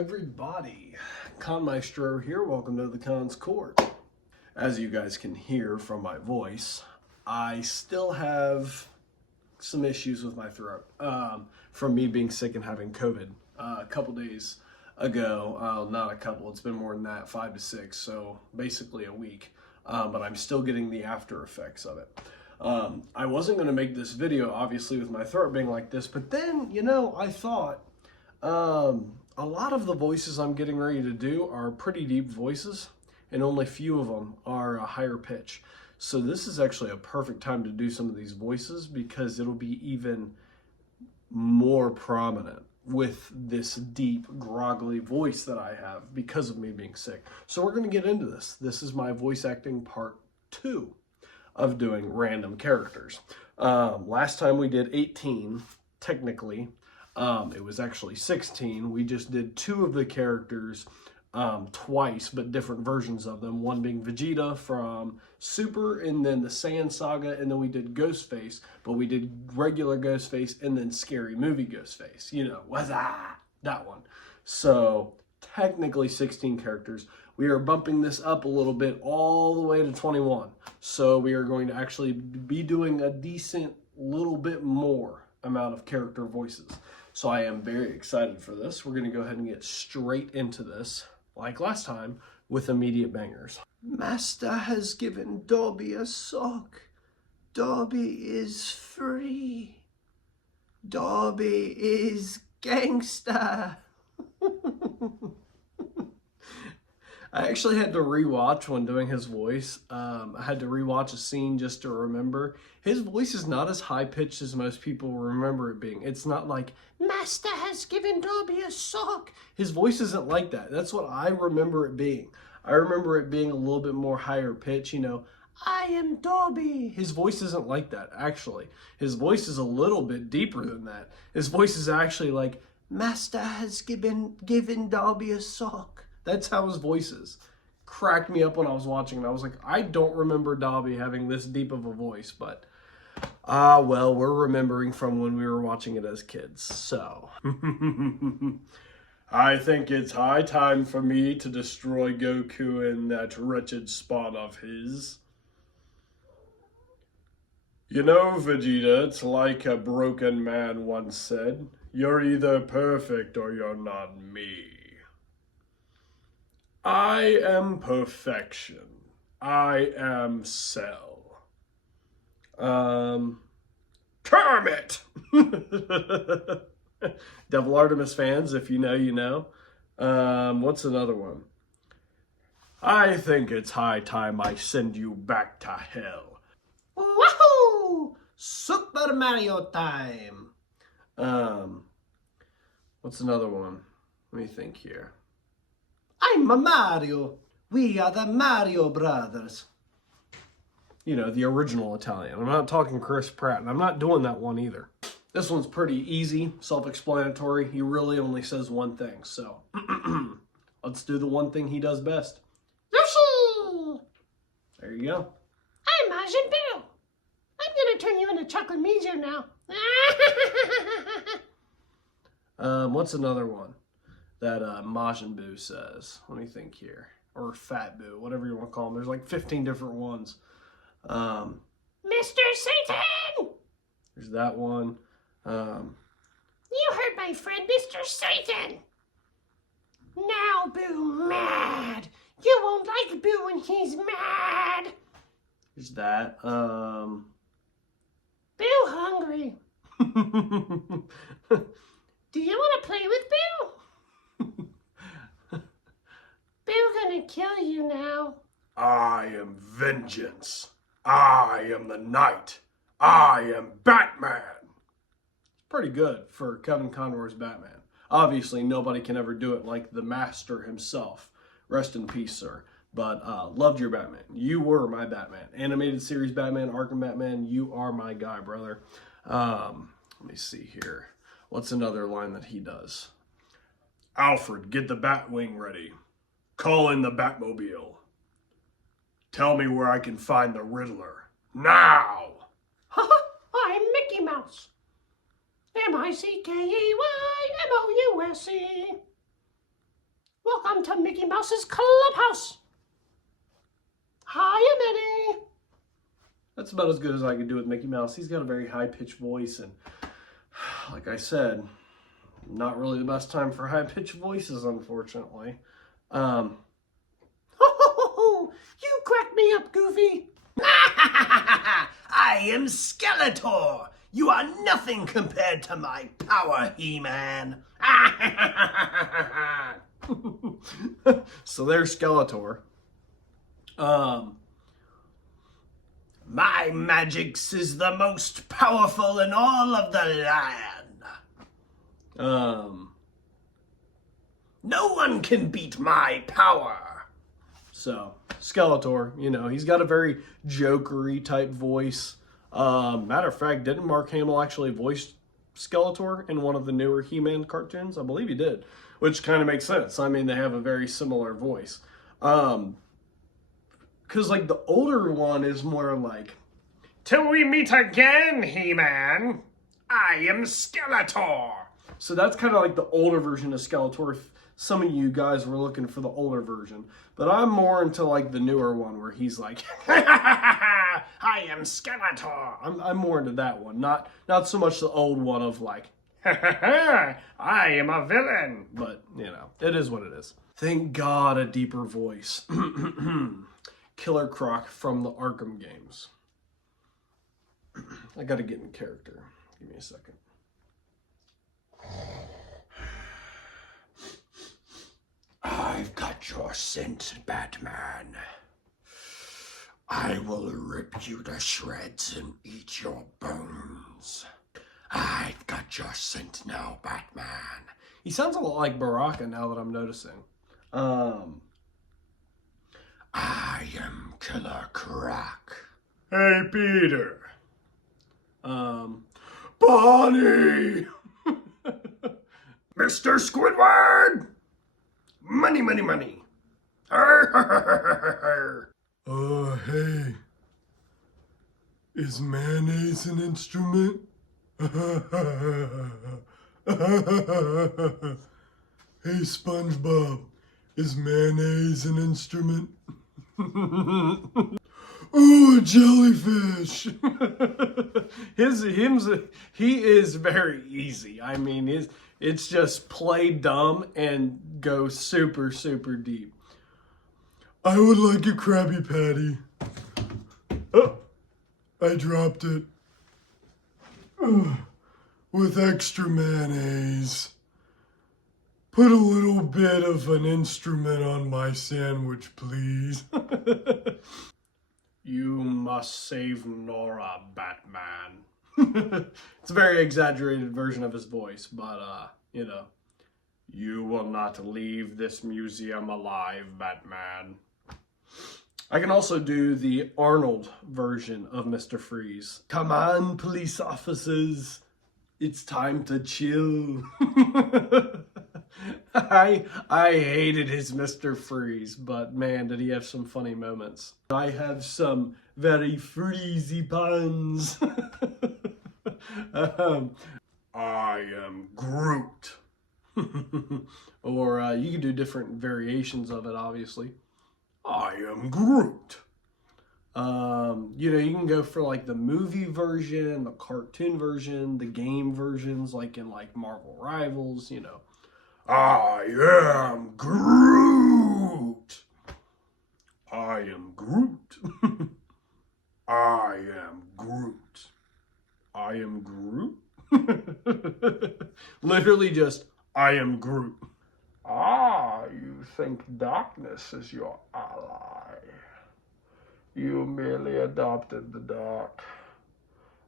everybody, Maestro here. Welcome to the Con's Court. As you guys can hear from my voice, I still have some issues with my throat from me being sick and having COVID a couple days ago. Not a couple, it's been more than that, 5 to 6, so basically a week. But I'm still getting the after effects of it. I wasn't going to make this video, obviously, with my throat being like this, but then, I thought a lot of the voices I'm getting ready to do are pretty deep voices, and only few of them are a higher pitch. So this is actually a perfect time to do some of these voices because it'll be even more prominent with this deep, groggly voice that I have because of me being sick. So we're going to get into this. This is my voice acting part 2 of doing random characters. Last time we did 18, technically. It was actually 16. We just did 2 of the characters twice, but different versions of them. One being Vegeta from Super, and then the Saiyan Saga, and then we did Ghostface, but we did regular Ghostface and then Scary Movie Ghostface. What's that one? So technically 16 characters. We are bumping this up a little bit all the way to 21. So we are going to actually be doing a decent little bit more amount of character voices. So I am very excited for this. We're going to go ahead and get straight into this, like last time, with immediate bangers. Master has given Dobby a sock. Dobby is free. Dobby is gangster. I actually had to rewatch when doing his voice. I had to rewatch a scene just to remember. His voice is not as high-pitched as most people remember it being. It's not like, Master has given Dobby a sock. His voice isn't like that. That's what I remember it being. I remember it being a little bit more higher pitch, I am Dobby. His voice isn't like that, actually. His voice is a little bit deeper than that. His voice is actually like, Master has given Dobby a sock. That's how his voice is. Cracked me up when I was watching it. I was like, I don't remember Dobby having this deep of a voice, but well, we're remembering from when we were watching it as kids, so. I think it's high time for me to destroy Goku and that wretched spawn of his. Vegeta, it's like a broken man once said, you're either perfect or you're not me. I am perfection. I am Cell. Kermit! Devil Artemis fans, if you know, you know. What's another one? I think it's high time I send you back to hell. Wahoo! Super Mario time! What's another one? Let me think here. I'm a Mario. We are the Mario Brothers. The original Italian. I'm not talking Chris Pratt, and I'm not doing that one either. This one's pretty easy, self-explanatory. He really only says one thing, so let's do the one thing he does best. Yoshi! There you go. I'm Majin Buu. I'm going to turn you into Chocolate Mizu now. What's another one that Majin Buu says? Let me think here. Or Fat Buu, whatever you want to call them. There's like 15 different ones. Mr. Satan! There's that one. You heard my friend, Mr. Satan. Now Boo mad. You won't like Boo when he's mad. There's that. Boo hungry. Do you want to play with Boo? Boo gonna kill you now. I am vengeance. I am the night. I am Batman. Pretty good for Kevin Conroy's Batman. Obviously, nobody can ever do it like the Master himself. Rest in peace, sir. But loved your Batman. You were my Batman. Animated series Batman, Arkham Batman, you are my guy, brother. Let me see here. What's another line that he does? Alfred, get the Batwing ready. Call in the Batmobile. Tell me where I can find the Riddler. Now! I'm Mickey Mouse. M-I-C-K-E-Y-M-O-U-S-E. Welcome to Mickey Mouse's Clubhouse. Hi, Minnie. That's about as good as I could do with Mickey Mouse. He's got a very high-pitched voice, and like I said, not really the best time for high-pitched voices, unfortunately. You crack me up, Goofy. I am Skeletor. You are nothing compared to my power, He-Man. So there's Skeletor. My magics is the most powerful in all of the land. No one can beat my power. So Skeletor, you know, he's got a very jokery type voice. Matter of fact, didn't Mark Hamill actually voice Skeletor in one of the newer He-Man cartoons? I believe he did, which kind of makes sense. I mean, they have a very similar voice. Because, like, the older one is more like, Till we meet again, He-Man. I am Skeletor. so that's kind of like the older version of Skeletor. If some of you guys were looking for the older version. But I'm more into, like, the newer one where he's like, I am Skeletor. I'm more into that one. Not so much the old one of, like, I am a villain. but, you know, it is what it is. Thank God a deeper voice. Killer Croc from the Arkham games. I gotta get in character. Give me a second. I've got your scent, Batman. I will rip you to shreds and eat your bones. I've got your scent now, Batman. He sounds a lot like Baraka now that I'm noticing. I am Killer Croc. Hey, Peter. Bonnie! Mr. Squidward! Money, money, money. Hey. Is mayonnaise an instrument? Hey, SpongeBob. Is mayonnaise an instrument? Ooh, jellyfish! He is very easy. I mean, it's just play dumb and go super, super deep. I would like a Krabby Patty. Oh, I dropped it. With extra mayonnaise. Put a little bit of an instrument on my sandwich, please. You must save Nora, Batman. It's a very exaggerated version of his voice, but, you know. You will not leave this museum alive, Batman. I can also do the Arnold version of Mr. Freeze. Come on, police officers. It's time to chill. I hated his Mr. Freeze, but man, did he have some funny moments. I have some very freezy puns. I am Groot. Or you can do different variations of it, obviously. I am Groot. You know, you can go for like the movie version, the cartoon version, the game versions, like in like Marvel Rivals, you know. I am Groot. I am Groot. I am Groot. I am Groot. Literally just, I am Groot. Ah, you think darkness is your ally. You merely adopted the dark.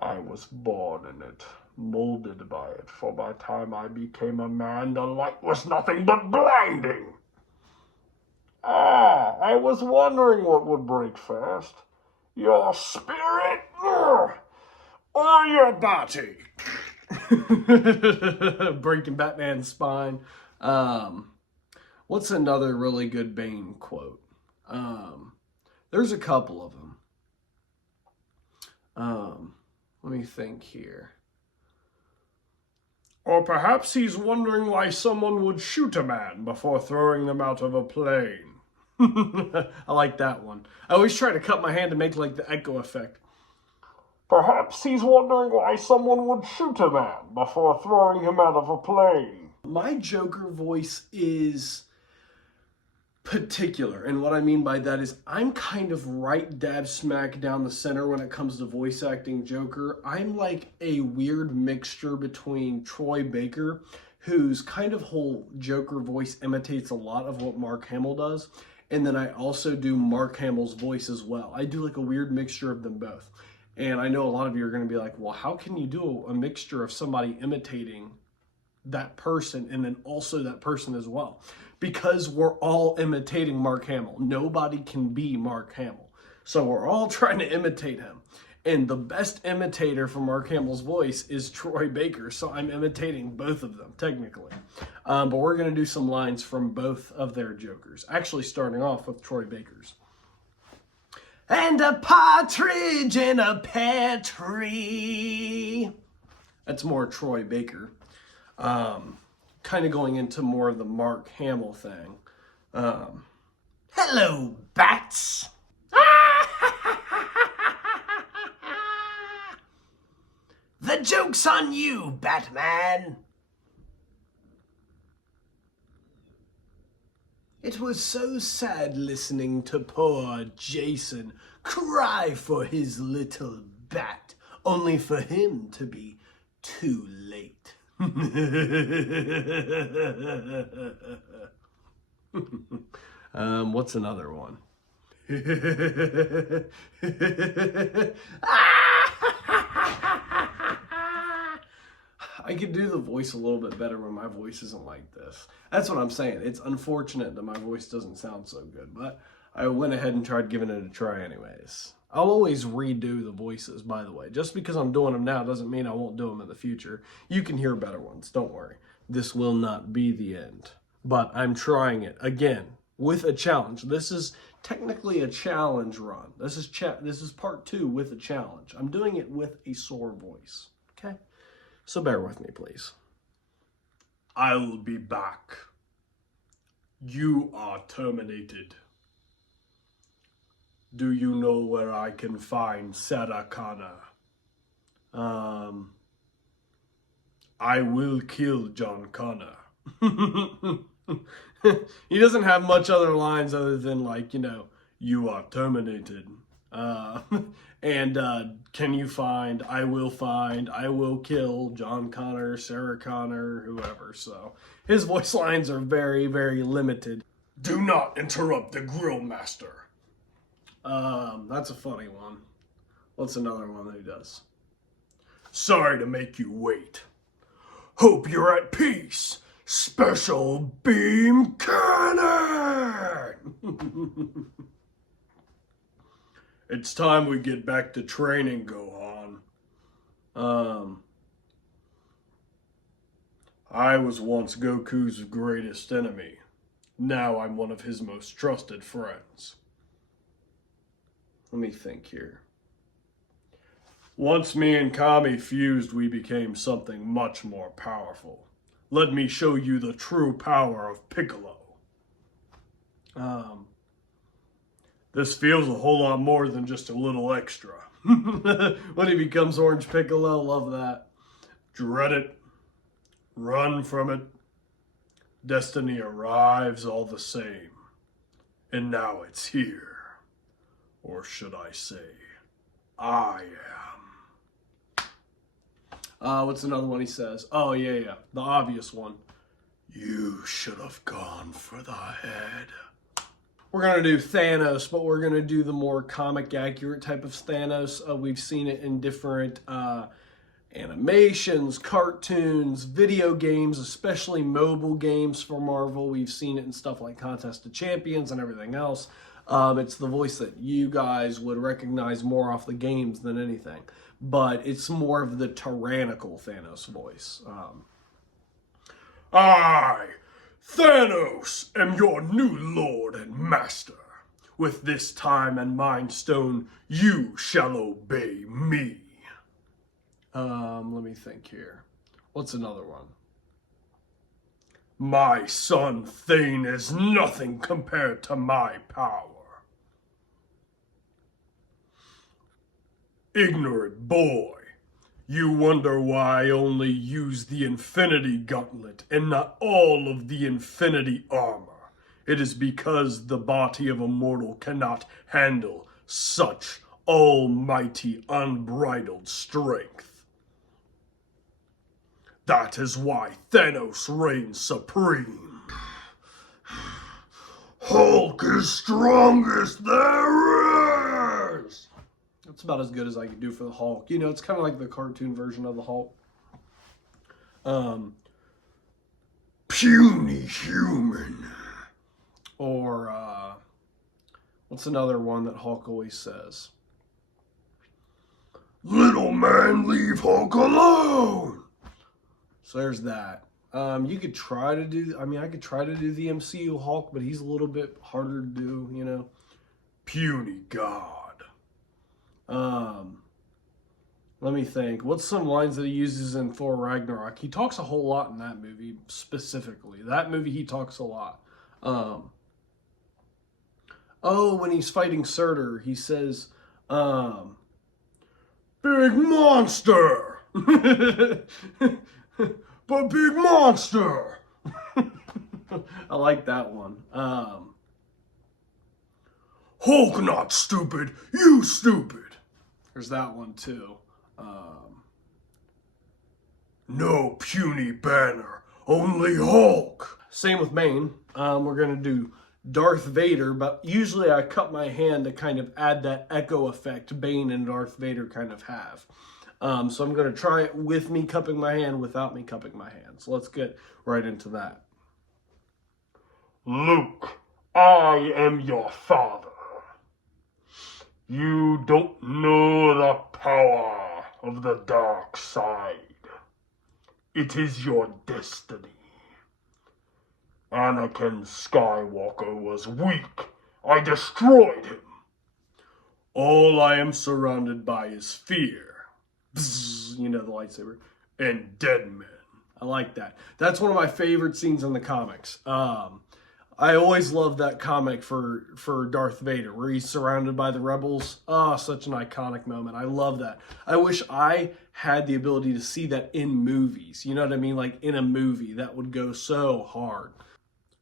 I was born in it, molded by it. For by the time I became a man, the light was nothing but blinding. Ah, I was wondering what would break first. Your spirit or your body? Breaking Batman's spine. What's another really good Bane quote? There's a couple of them. Let me think here. Or perhaps he's wondering why someone would shoot a man before throwing them out of a plane. I like that one. I always try to cut my hand to make like the echo effect. Perhaps he's wondering why someone would shoot a man before throwing him out of a plane. My Joker voice is particular, and what I mean by that is I'm kind of right dab smack down the center when it comes to voice acting Joker. I'm like a weird mixture between Troy Baker, whose kind of whole Joker voice imitates a lot of what Mark Hamill does, and then I also do Mark Hamill's voice as well. I do like a weird mixture of them both. And I know a lot of you are going to be like, well, how can you do a mixture of somebody imitating that person and then also that person as well? Because we're all imitating Mark Hamill. Nobody can be Mark Hamill. So we're all trying to imitate him. And the best imitator for Mark Hamill's voice is Troy Baker. So I'm imitating both of them, technically. But we're going to do some lines from both of their Jokers. Actually, starting off with Troy Baker's. And a partridge in a pear tree. That's more Troy Baker. Kind of going into more of the Mark Hamill thing. Hello, bats. The joke's on you, Batman. It was so sad listening to poor Jason cry for his little bat, only for him to be too late. What's another one? I could do the voice a little bit better when my voice isn't like this. That's what I'm saying. It's unfortunate that my voice doesn't sound so good, but I went ahead and tried giving it a try anyways. I'll always redo the voices, by the way. Just because I'm doing them now doesn't mean I won't do them in the future. You can hear better ones, don't worry. This will not be the end, but I'm trying it again with a challenge. This is technically a challenge run. This is part 2 with a challenge. I'm doing it with a sore voice, okay? So bear with me, please. I'll be back. You are terminated. Do you know where I can find Sarah Connor? I will kill John Connor. He doesn't have much other lines other than like, you are terminated. Can you find, I will kill John Connor, Sarah Connor, whoever. So his voice lines are very, very limited. Do not interrupt the grill master. That's a funny one. What's another one that he does? Sorry to make you wait. Hope you're at peace. Special beam cannon! It's time we get back to training, Gohan. I was once Goku's greatest enemy. Now I'm one of his most trusted friends. Let me think here. Once me and Kami fused, we became something much more powerful. Let me show you the true power of Piccolo. This feels a whole lot more than just a little extra. When he becomes Orange Piccolo, love that. Dread it. Run from it. Destiny arrives all the same. And now it's here. Or should I say, I am. What's another one he says? Oh, yeah. The obvious one. You should have gone for the head. We're going to do Thanos, but we're going to do the more comic accurate type of Thanos. We've seen it in different animations, cartoons, video games, especially mobile games for Marvel. We've seen it in stuff like Contest of Champions and everything else. It's the voice that you guys would recognize more off the games than anything. But it's more of the tyrannical Thanos voice. I, Thanos, am your new lord and master. With this time and mind stone, you shall obey me. Let me think here. What's another one? My son Thane is nothing compared to my power. Ignorant boy, you wonder why I only use the Infinity Gauntlet and not all of the Infinity Armor. It is because the body of a mortal cannot handle such almighty unbridled strength. That is why Thanos reigns supreme. Hulk is strongest there is! That's about as good as I could do for the Hulk. You know, it's kind of like the cartoon version of the Hulk. Puny human. Or, what's another one that Hulk always says? Little man, leave Hulk alone! So there's that. You could try to do, I could try to do the MCU Hulk, but he's a little bit harder to do, you know. Puny god. Let me think. What's some lines that he uses in Thor Ragnarok? He talks a whole lot in that movie, specifically. That movie, he talks a lot. When he's fighting Surtur, he says, big monster! But big monster! I like that one. Hulk not stupid, you stupid! There's that one too. No puny banner, only Hulk. Same with Bane. We're gonna do Darth Vader, but usually I cut my hand to kind of add that echo effect Bane and Darth Vader kind of have. So I'm gonna try it with me cupping my hand, without me cupping my hand. So let's get right into that. Luke, I am your father. You don't know the power of the dark side. It is your destiny. Anakin Skywalker was weak. I destroyed him. All I am surrounded by is fear. Bzz, you know, the lightsaber. And dead men. I like that. That's one of my favorite scenes in the comics. I always loved that comic for Darth Vader, where he's surrounded by the rebels. Such an iconic moment. I love that. I wish I had the ability to see that in movies. You know what I mean? Like in a movie, that would go so hard.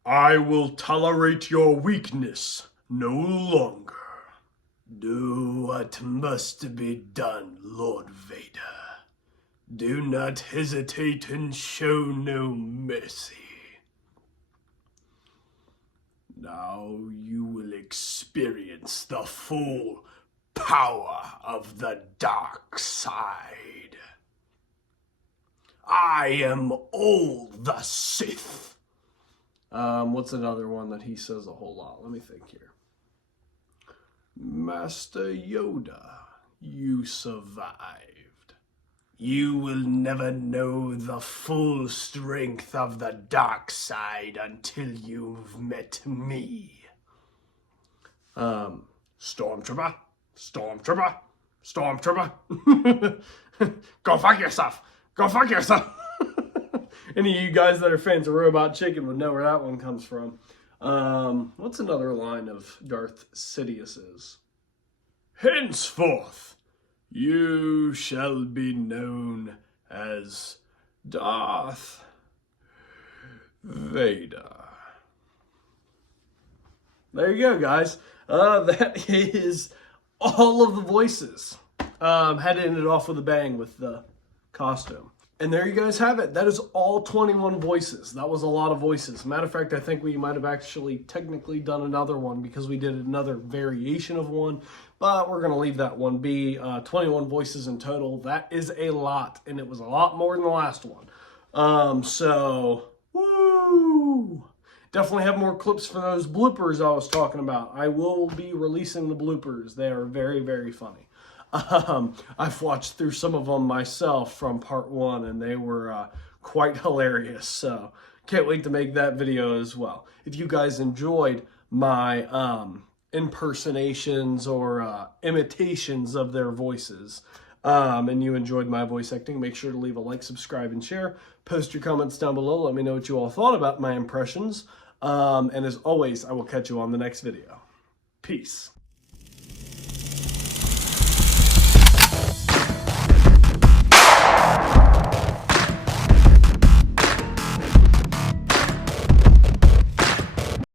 I will tolerate your weakness no longer. Do what must be done, Lord Vader. Do not hesitate and show no mercy. Now you will experience the full power of the dark side. I am old the Sith. What's another one that he says a whole lot? Let me think here. Master Yoda, you survived. You will never know the full strength of the dark side until you've met me. Stormtrooper, Stormtrooper, Stormtrooper. Go fuck yourself. Go fuck yourself. Any of you guys that are fans of Robot Chicken would know where that one comes from. What's another line of Darth Sidious's? Henceforth, you shall be known as Darth Vader. There you go, guys. That is all of the voices. Had to end it off with a bang with the costume. And there you guys have it. That is all 21 voices. That was a lot of voices. Matter of fact, I think we might have actually technically done another one because we did another variation of one. But we're going to leave that one be. 21 voices in total. That is a lot. And it was a lot more than the last one. Woo! Definitely have more clips for those bloopers I was talking about. I will be releasing the bloopers. They are very, very funny. I've watched through some of them myself from part 1, and they were quite hilarious. So can't wait to make that video as well. If you guys enjoyed my impersonations or imitations of their voices, and you enjoyed my voice acting, make sure to leave a like, subscribe, and share. Post your comments down below. Let me know what you all thought about my impressions. And as always, I will catch you on the next video. Peace.